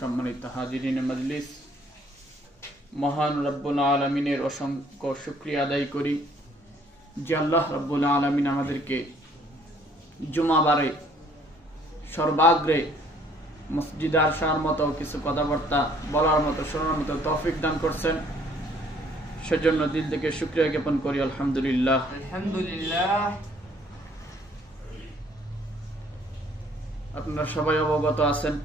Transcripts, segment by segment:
সম্মানিত হাজিরিনে মজলিস, মহান রব্বুল আলামিনের অসংখ্য শুকরিয়া আদায় করি যে আল্লাহ রব্বুল আলামিন আমাদেরকে জুমাবারে সর্বাগ্রে মসজিদে আসার মতো কিছু কথাবার্তা বলার মতো শোনার মতো তৌফিক দান করছেন। সেজন্য দিল থেকে শুকরিয়া জ্ঞাপন করি। আলহামদুলিল্লাহ। আপনারা সবাই অবগত আছেন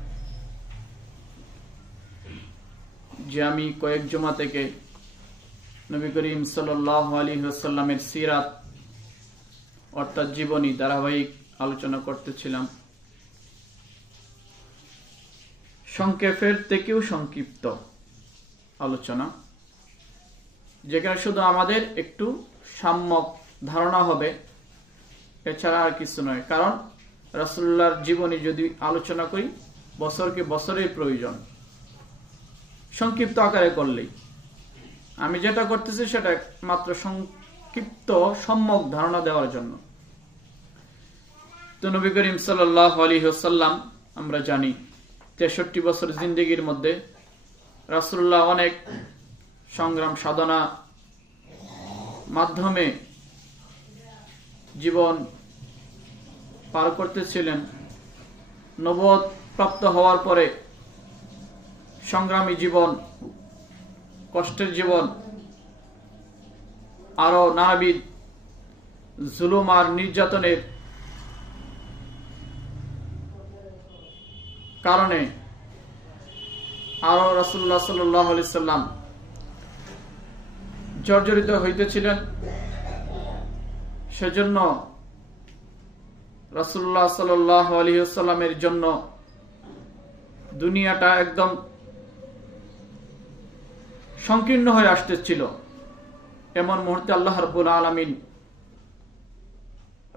যে আমি কয়েক জুমা থেকে নবী করিম সাল্লাল্লাহু আলাইহি ওয়াসাল্লামের সিরাত অর্থাৎ জীবনী ধারাবাহিক আলোচনা করতেছিলাম। সংক্ষেপের থেকেও সংক্ষিপ্ত আলোচনা, যেখানে শুধু আমাদের একটু সাম্যক ধারণা হবে, এছাড়া আর কিছু নয়। কারণ রাসূলুল্লাহর জীবনী যদি আলোচনা করি বছরকে বছরের প্রয়োজন, সংক্ষিপ্ত আকারে করলেই। আমি যেটা করতেছি সেটা মাত্র সংক্ষিপ্ত সম্যক ধারণা দেওয়ার জন্য। তো নবী করিম সাল্লাল্লাহু আলাইহি ওয়াসাল্লাম আমরা জানি 63 বছর জিন্দেগির মধ্যে রাসূলুল্লাহ অনেক সংগ্রাম সাধনা মাধ্যমে জীবন পার করতেছিলেন। নবুয়ত প্রাপ্ত হওয়ার পরে সংগ্রামী জীবন, কষ্টের জীবন, আরো নানাবিধ জুলুম আর নির্যাতনের কারণে আরো রাসূলুল্লাহ সাল্লাল্লাহু আলাইহি সাল্লাম জর্জরিত হইতেছিলেন। সেজন্য রাসূলুল্লাহ সাল্লাল্লাহু আলাইহি ওয়াসাল্লামের জন্য দুনিয়াটা একদম সংকীর্ণ হয়ে আসতেছিল। এমন মুহূর্তে আল্লাহ রাব্বুল আলামিন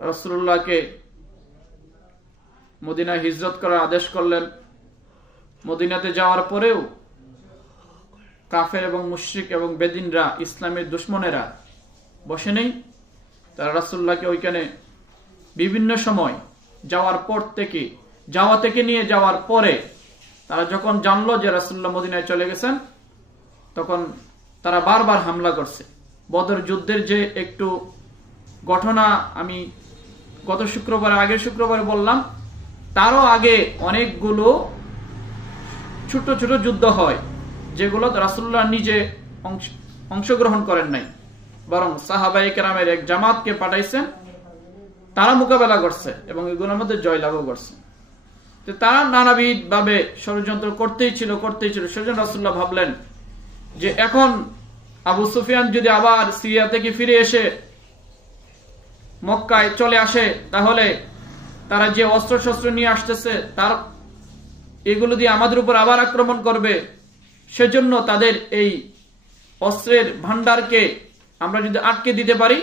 রাসূলুল্লাহকে মদিনায় হিজরত করার আদেশ করলেন। মদিনাতে যাওয়ার পরেও কাফের এবং মুশরিক এবং বেদিনরা, ইসলামের দুশমনেরা বসে নেই। তারা রাসূলুল্লাহকে ওইখানে বিভিন্ন সময় যাওয়ার পর থেকে, যাওয়া থেকে নিয়ে যাওয়ার পরে তারা যখন জানলো যে রাসূলুল্লাহ মদিনায় চলে গেছেন, তখন তারা বারবার হামলা করছে। বদর যুদ্ধের যে একটু ঘটনা আমি গত শুক্রবার, আগের শুক্রবারে বললাম, তারও আগে অনেকগুলো ছোট ছোট যুদ্ধ হয় যেগুলো রাসূলুল্লাহ নিজে অংশগ্রহণ করেন নাই, বরং সাহাবায়ে কেরামের এক জামাতকে পাঠাইছেন, তারা মোকাবেলা করছে এবং এগুলোর মধ্যে জয়লাভও করছে। তো তারা নানাবিধ ভাবে ষড়যন্ত্র করতেই ছিল। সেজন্য রাসূলুল্লাহ ভাবলেন যে এখন আবু সুফিয়ান যদি আবার সিরিয়া থেকে ফিরে এসে মক্কায় চলে আসে, তাহলে তারা যে অস্ত্র শস্ত্র নিয়ে আসতেছে তার এগুলো দিয়ে আমাদের উপর আবার আক্রমণ করবে। সেজন্য তাদের এই অস্ত্রের ভান্ডারকে আমরা যদি আটকে দিতে পারি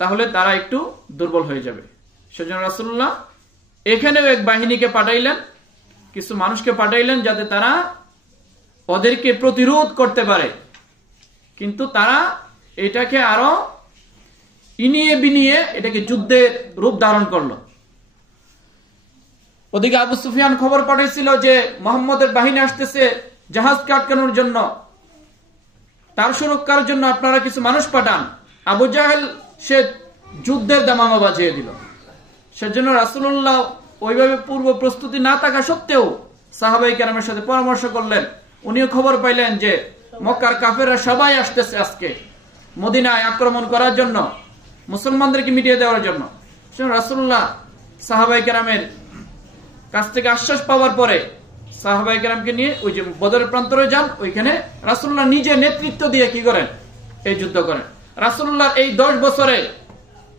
তাহলে তারা একটু দুর্বল হয়ে যাবে। সেজন্য রাসূলুল্লাহ এখানেও এক বাহিনীকে পাঠাইলেন, কিছু মানুষকে পাঠাইলেন, যাতে তারা ওদেরকে প্রতিরোধ করতে পারে। কিন্তু তারা এটাকে আরো ইনিয়ে বিনিয়ে এটাকে যুদ্ধের রূপ ধারণ করলো। ওদিকে আবু সুফিয়ান খবর পাঠাইছিল যে মুহাম্মদের বাহিনী আসতেছে জাহাজকে আটকানোর জন্য, তার সুরক্ষার জন্য আপনারা কিছু মানুষ পাঠান। আবু জাহেল সে যুদ্ধের দামামা বাজিয়ে দিল। সেজন্য রাসূলুল্লাহ ওইভাবে পূর্ব প্রস্তুতি না থাকা সত্ত্বেও সাহাবায়ে কেরামের সাথে পরামর্শ করলেন। উনিও খবর পাইলেন যে মক্কার কাফেররা সবাই আসতেছে আজকে মদিনায় আক্রমণ করার জন্য, মুসলমানদেরকে মিটিয়ে দেওয়ার জন্য। রাসূলুল্লাহ সাহাবায়ে কেরামের কাছ থেকে আশ্বাস পাওয়ার পরে সাহাবায়ে কেরামকে নিয়ে ওই যে বদরের প্রান্তরে যান। ওইখানে রাসূলুল্লাহ নিজে নেতৃত্ব দিয়ে কি করেন, এই যুদ্ধ করেন। রাসূলুল্লাহ এই 10 বছরে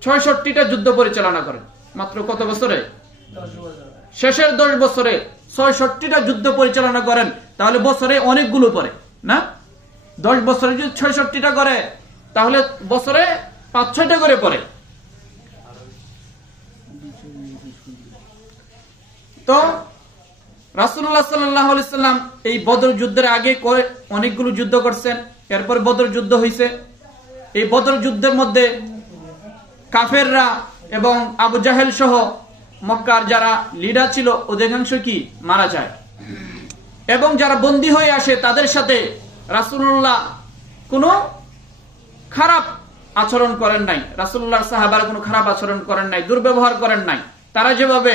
66টা যুদ্ধ পরিচালনা করেন। মাত্র কত বছরে? শেষের 10 বছরে 66টা যুদ্ধ পরিচালনা করেন। তাহলে বছরে অনেকগুলো পরে না? 10 বছরে যদি 66টা করে তাহলে বছরে 5-6টা করে পরে। তো রাসূলুল্লাহ সাল্লাল্লাহু আলাইহি সাল্লাম এই বদর যুদ্ধের আগে অনেকগুলো যুদ্ধ করছেন। এরপর বদর যুদ্ধ হয়েছে। এই বদর যুদ্ধের মধ্যে কাফেররা এবং আবু জাহেল সহ মক্কার যারা লিডার ছিল অধিকাংশ কি মারা যায়। এবং যারা বন্দী হয়ে আসে তাদের সাথে রাসূলুল্লাহ কোনো খারাপ আচরণ করেন নাই, রাসূলুল্লাহর সাহাবারা কোনো খারাপ আচরণ করেন নাই, দুর্ব্যবহার করেন নাই। তারা যেভাবে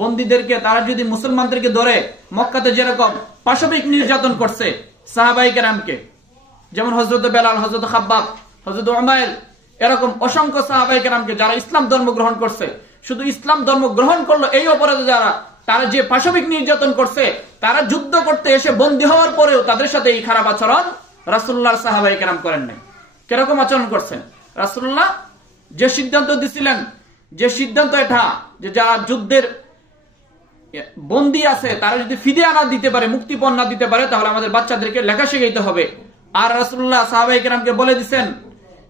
বন্দীদেরকে, তারা যদি মুসলমানদেরকে ধরে মক্কাতে যেরকম পাশবিক নির্যাতন করছে সাহাবায়ে কেরামকে, যেমন হযরত বেলাল, হযরত খাব্বাব, হযরত উমাইর, এরকম অসংখ্য সাহাবায়ে কেরামকে যারা ইসলাম ধর্ম গ্রহণ করছে, শুধু ইসলাম ধর্ম গ্রহণ করলো এই অপরাধে যারা, তারা যে পাশবিক নির্যাতন করছে, তারা যুদ্ধ করতে এসে বন্দী হওয়ার পরেও তাদের সাথে এই খারাপ আচরণ রাসূলুল্লাহর সাহাবায়ে কেরাম করেন নাই। কিরকম আচরণ করছেন? রাসূলুল্লাহ যে সিদ্ধান্ত দিছিলেন, যে সিদ্ধান্ত এটা যে যারা যুদ্ধের বন্দী আছে তারা যদি ফিদিয়া না দিতে পারে, মুক্তিপণ না দিতে পারে, তাহলে আমাদের বাচ্চাদেরকে লেখা শেখাইতে হবে। আর রাসূলুল্লাহ সাহাবায়ে কেরামকে বলে দিচ্ছেন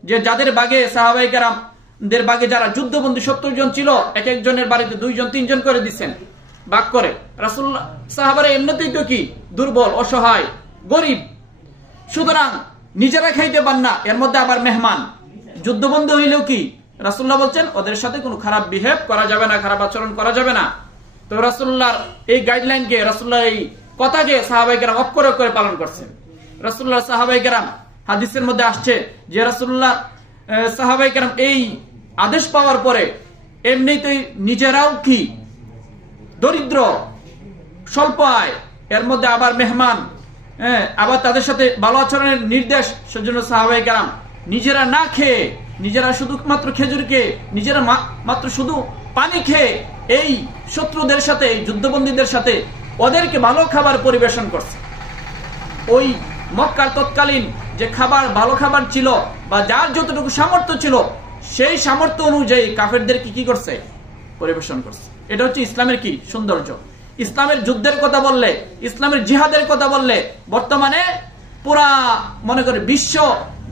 যে যাদের বাগে, সাহাবায়ে কেরামদের বাগে যারা যুদ্ধবন্দী 70 জন ছিল, এক একজনের বাড়িতে 2 জন 3 জন করে দিচ্ছেন ভাগ করে। রাসূলুল্লাহ সাহাবারা এমনিতেই তো কি দুর্বল, অসহায়, গরিব, সুতরাং নিজেরা খাইতে পান না, এর মধ্যে আবার মেহমান, যুদ্ধবন্দী হইলেও কি রাসূলুল্লাহ বলছেন ওদের সাথে কোনো খারাপ বিহেভ করা যাবে না, খারাপ আচরণ করা যাবে না। তো রাসূলুল্লাহর এই গাইডলাইনকে, রাসূলুল্লাহর এই কথাকে সাহাবায়ে কেরাম অক্ষরে অক্ষরে পালন করছেন। রাসূলুল্লাহ সাহাবায়ে কেরাম, হাদিসের মধ্যে আসছে যে রাসূলুল্লাহ সাহাবায়ে কেরাম এই আদেশ পাওয়ার পরে এমনিতেই নিজেরাও কি দরিদ্র, স্বল্প আয়, এর মধ্যে আবার মেহমান, আবার তাদের সাথে ভালো আচরণের নির্দেশ, সেজন্য সাহাবায়ে কেরাম নিজেরা না খেয়ে, নিজেরা শুধু মাত্র খেজুর খেয়ে, নিজেরা মাত্র শুধু পানি খেয়ে এই শত্রুদের সাথে, এই যুদ্ধবন্দীদের সাথে ওদেরকে ভালো খাবার পরিবেশন করছে। ওই মক্কার তৎকালীন যে খাবার, ভালো খাবার ছিল, বা যার যতটুকু সামর্থ্য ছিল, সেই সামর্থ্য অনুযায়ী কাফেরদেরকে কি করছে? পরিবেশন করছে। এটা হচ্ছে ইসলামের কি সৌন্দর্য। ইসলামের যুদ্ধের কথা বললে, ইসলামের জিহাদের কথা বললে বর্তমানে পুরা মনে করে বিশ্ব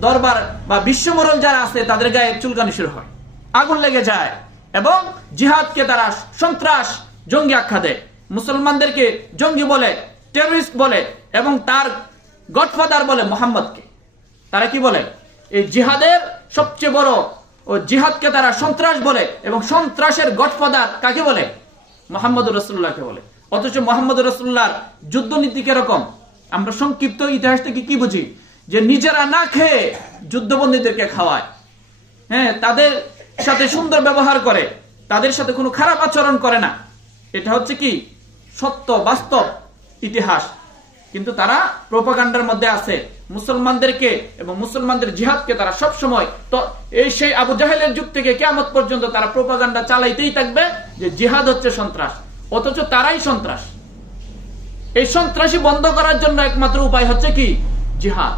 দরবার বা বিশ্বমরল যারা আছে তাদের গায়ে চুলকানি শুরু হয়, আগুন লেগে যায়, এবং জিহাদকে তারা সন্ত্রাস, জঙ্গি আখ্যা দেয়, মুসলমানদেরকে জঙ্গি বলে, টেররিস্ট বলে, এবং তার গডফাদার বলে মুহাম্মদকে। তারা কি বলে? এই জিহাদের সবচেয়ে বড় ও জিহাদকে তারা সন্ত্রাস বলে, এবং সন্ত্রাসের গডফাদার কাকে বলে? মুহাম্মদুর রাসূলুল্লাহকে বলে। অথচ মুহাম্মদুর রাসূলুল্লাহর যুদ্ধনীতি কিরকম? আমরা সংক্ষিপ্ত ইতিহাস থেকে কি বুঝি? যে নিজেরা না খেয়ে যুদ্ধবন্দীদেরকে খাওয়ায়, তাদের সাথে সুন্দর ব্যবহার করে, তাদের সাথে কোনো খারাপ আচরণ করে না। এটা হচ্ছে কি সত্য, বাস্তব ইতিহাস। কিন্তু তারা প্রোপাগান্ডার মধ্যে আছে মুসলমানদেরকে এবং মুসলমানদের জিহাদকে তারা সব সময়, তো এই সেই আবু জাহেলের যুগ থেকে কিয়ামত পর্যন্ত তারা প্রোপাগান্ডা চালাইতেই থাকবে যে জিহাদ হচ্ছে সন্ত্রাস, অথচ তারাই সন্ত্রাস। এই সন্ত্রাসী বন্ধ করার জন্য একমাত্র উপায় হচ্ছে কি? জিহাদ।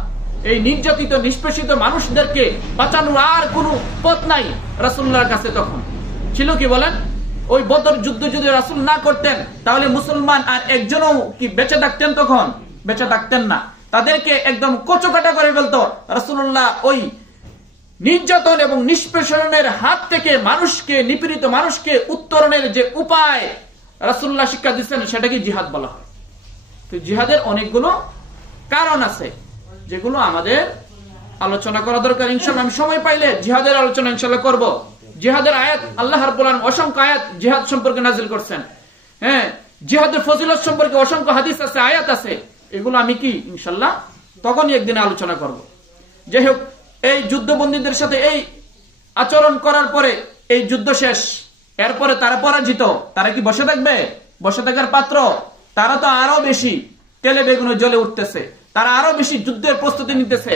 এই নির্যাতিত, নিষ্পেষিত মানুষদেরকে বাঁচানোর আর কোনো পথ নাই রাসূলুল্লাহর কাছে। তখন ছিল কি বলেন? ওই বদর যুদ্ধ যদি রাসূল না করতেন তাহলে মুসলমান আর একজনও কি বেঁচে থাকতেন? তখন বেঁচে থাকতেন না। তাদেরকে একদম কচকাটা করে ফেলতো রাসূলুল্লাহ। ওই নির্যাতন এবং নিষ্পেষণের হাত থেকে মানুষকে, নিপীড়িত মানুষকে উত্তরণের যে উপায় রাসূলুল্লাহ শিক্ষা দিচ্ছেন, সেটাকে জিহাদ বলা হয়। তো জিহাদের অনেকগুলো কারণ আছে যেগুলো আমাদের আলোচনা করা দরকার। ইনশাআল্লাহ আমি সময় পাইলে জিহাদের আলোচনা ইনশাআল্লাহ করব। জিহাদের আয়াত, আল্লাহ রাব্বুল আলামিন অসংখ্য আয়াত জিহাদ সম্পর্কে নাযিল করছেন। জিহাদের ফজিলত সম্পর্কে অসংখ্য হাদিস আছে, আয়াত আছে। এগুলো আমি কি ইনশাআল্লাহ তখনই একদিনে আলোচনা করব। যাই হোক, এই যুদ্ধবন্দীদের সাথে এই আচরণ করার পরে এই যুদ্ধ শেষ, এরপরে তারা পরাজিত। তারা কি বসে থাকবে? বসে থাকার পাত্র? তারা তো আরো বেশি তেলে বেগুনে জ্বলে উঠতেছে, তারা আরো বেশি যুদ্ধের প্রস্তুতি নিতেছে।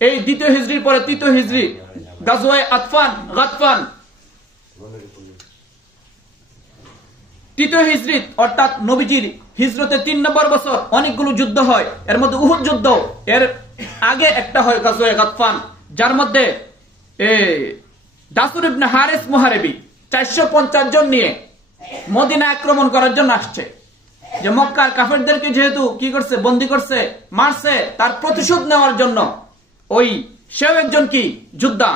এই 2য় হিজরির পরে 3য় হিজরি গাজওয়ায়ে গাতফান, 3য় হিজরি অর্থাৎ নবীজির হিজরতের 3 নম্বর বছর অনেকগুলো যুদ্ধ হয়। এর মধ্যে উহুদ যুদ্ধ, এর আগে একটা হয় গাজওয়ায়ে গাতফান, যার মধ্যে দাসুর ইবনে হারিস মুহারিবি 450 জন নিয়ে মদিনা আক্রমণ করার জন্য আসছে। যে মক্কার কাফেরদেরকে যেহেতু কি করছে, বন্দী করছে, মারছে, তার প্রতিশোধ নেওয়ার জন্য ওই সেও একজন কি যোদ্ধা,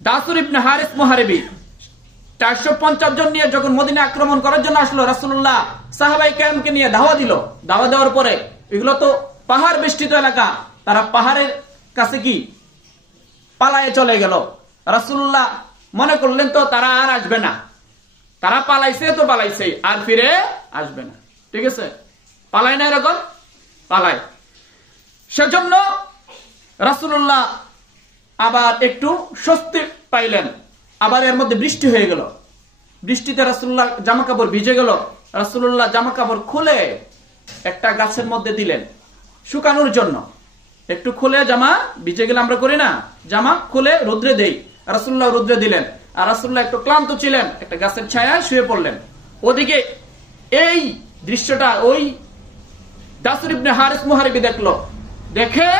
দাসুর ইবনে হারিস মুহারিবি 450 জন নিয়ে যখন মদিনা আক্রমণ করার জন্য আসলো, রাসূলুল্লাহ সাহাবায়ে কেরামকে নিয়ে দাওয়া দিল। দাওয়া দেওয়ার পরে এগুলো তো পাহাড় বেষ্টিত এলাকা, তারা পাহাড়ের কাছে কি পালায়ে চলে গেল। রাসূলুল্লাহ মনে করলেন তো তারা আর আসবে না, তারা পালাইছে তো পালাইছে, আর ফিরে আসবে না। ঠিক আছে, পালায় না এরকম? পালায়। সেজন্য রাসূলুল্লাহ আবার একটু স্বস্তি পাইলেন। আবার এর মধ্যে বৃষ্টি হয়ে গেল। বৃষ্টিতে রাসূলুল্লাহ জামা কাপড় ভিজে গেল। রাসূলুল্লাহ জামা কাপড় খুলে একটা গাছের মধ্যে দিলেন শুকানোর জন্য। একটু খুলে জামা ভিজে গেলে আমরা করি না, জামা খুলে রোদ্রে দেই, রাসূলুল্লাহ রোদ্রে দিলেন। আর রাসূলুল্লাহ একটু ক্লান্ত ছিলেন, একটা গাছের ছায়ায় শুয়ে পড়লেন। ওদিকে এই দৃশ্যটা ওই দাসুর ইবনে হারিস মুহারিবি দেখলো। দেখে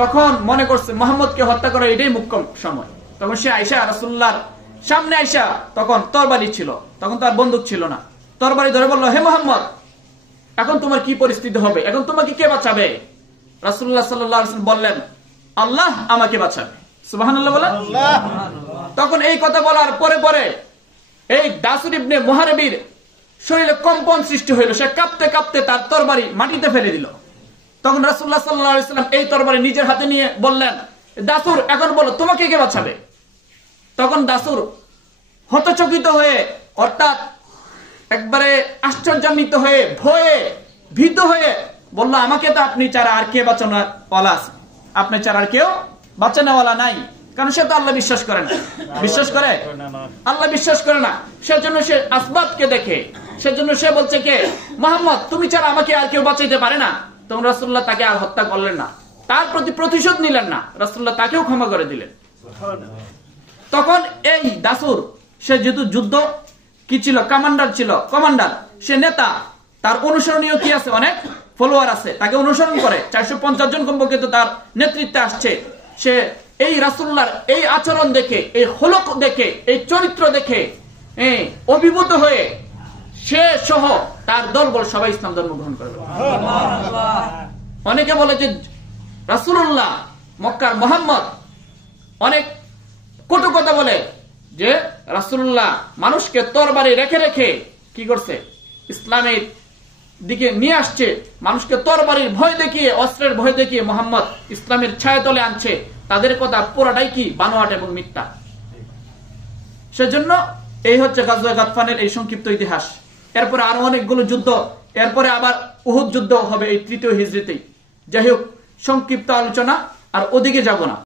তখন মনে করছে মুহাম্মদকে হত্যা করা এটাই মুখ্যম সময়। তখন সে আয়েশা রাসূলুল্লাহর সামনে আয়েশা, তখন তরবারি ছিল, তখন তার বন্দুক ছিল না, তরবারি ধরে বলল, হে মুহাম্মদ, এখন তোমার কি পরিস্থিতি হবে? এখন তোমাকে কে বাঁচাবে? রাসূলুল্লাহ সাল্লাল্লাহু আলাইহি ওয়াসাল্লাম বললেন, আল্লাহ আমাকে বাঁচাবে। সুবহানাল্লাহ বলেন। তখন এই কথা বলার পরে পরে এই দাসুর ইবনে মুহারিবির শরীরে কম্পন সৃষ্টি হইল। সে কাঁপতে কাঁপতে তার তরবারি মাটিতে ফেলে দিল। তখন রাসূলুল্লাহ সাল্লাল্লাহু আলাইহি ওয়াসাল্লাম এই তরবারি নিজের হাতে নিয়ে বললেন, দাসুর, এখন বলো তোমাকে কে বাঁচাবে? তখন দাসুর হতচকিত হয়ে, অর্থাৎ একবারে আশ্চর্যান্বিত হয়ে, ভয়ে ভীত হয়ে বলল, আমাকে তো আপনি ছাড়া আর কে বাঁচানোর ওয়ালা আছে? আপনি ছাড়া আর কেউ বাঁচানোওয়ালা নাই। কারণ সে তো আল্লাহ বিশ্বাস করে না। বিশ্বাস করে? আল্লাহ বিশ্বাস করে না। সেজন্য সে আসবাবকে দেখে, সেজন্য সে বলছে কে, মুহাম্মদ, তুমি ছাড়া আমাকে আর কেউ বাঁচাইতে পারে না। তখন রাসূলুল্লাহ তাকে আর হত্যা করলেন না, তার প্রতি প্রতিশোধ নিলেন না, রাসূলুল্লাহ তাকেও ক্ষমা করে দিলেন। তখন এই দাসুর, সে যেহেতু যুদ্ধ কি ছিল, কমান্ডার ছিল, কমান্ডার, সে নেতা, তার অনুসরণীয় কি আছে, অনেক ফলোয়ার আছে, তাকে অনুসরণ করে। 450 জন কমপক্ষে তো তার নেতৃত্বে আসছে। সে এই রাসূলুল্লাহর এই আচরণ দেখে, এই হলক দেখে, এই চরিত্র দেখে অভিভূত হয়ে সে সহ তার দলবল সবাই ইসলাম ধর্ম গ্রহণ করবে। অনেকে বলে যে রাসূলুল্লাহ, মক্কার মুহাম্মদ অনেক কটু কথা বলে যে রাসূলুল্লাহ মানুষকে তরবারি রেখে রেখে কি করছে, ইসলামের দিকে নিয়ে আসছে। মানুষকে তরবারির ভয় দেখিয়ে, অস্ত্রের ভয় দেখিয়ে মুহাম্মদ ইসলামের ছায়াতলে আনছে। তাদের কথা পুরাটাই কি বানোয়াট এবং মিথ্যা। সেজন্য এই হচ্ছে গাজওয়ে গাতফানের এই সংক্ষিপ্ত ইতিহাস। এরপরে আরো অনেকগুলো যুদ্ধ, এরপরে আবার উহুদ যুদ্ধ হবে এই 3য় হিজরিতেই। যাই হোক, সংক্ষিপ্ত আলোচনা, আর ওদিকে যাব না।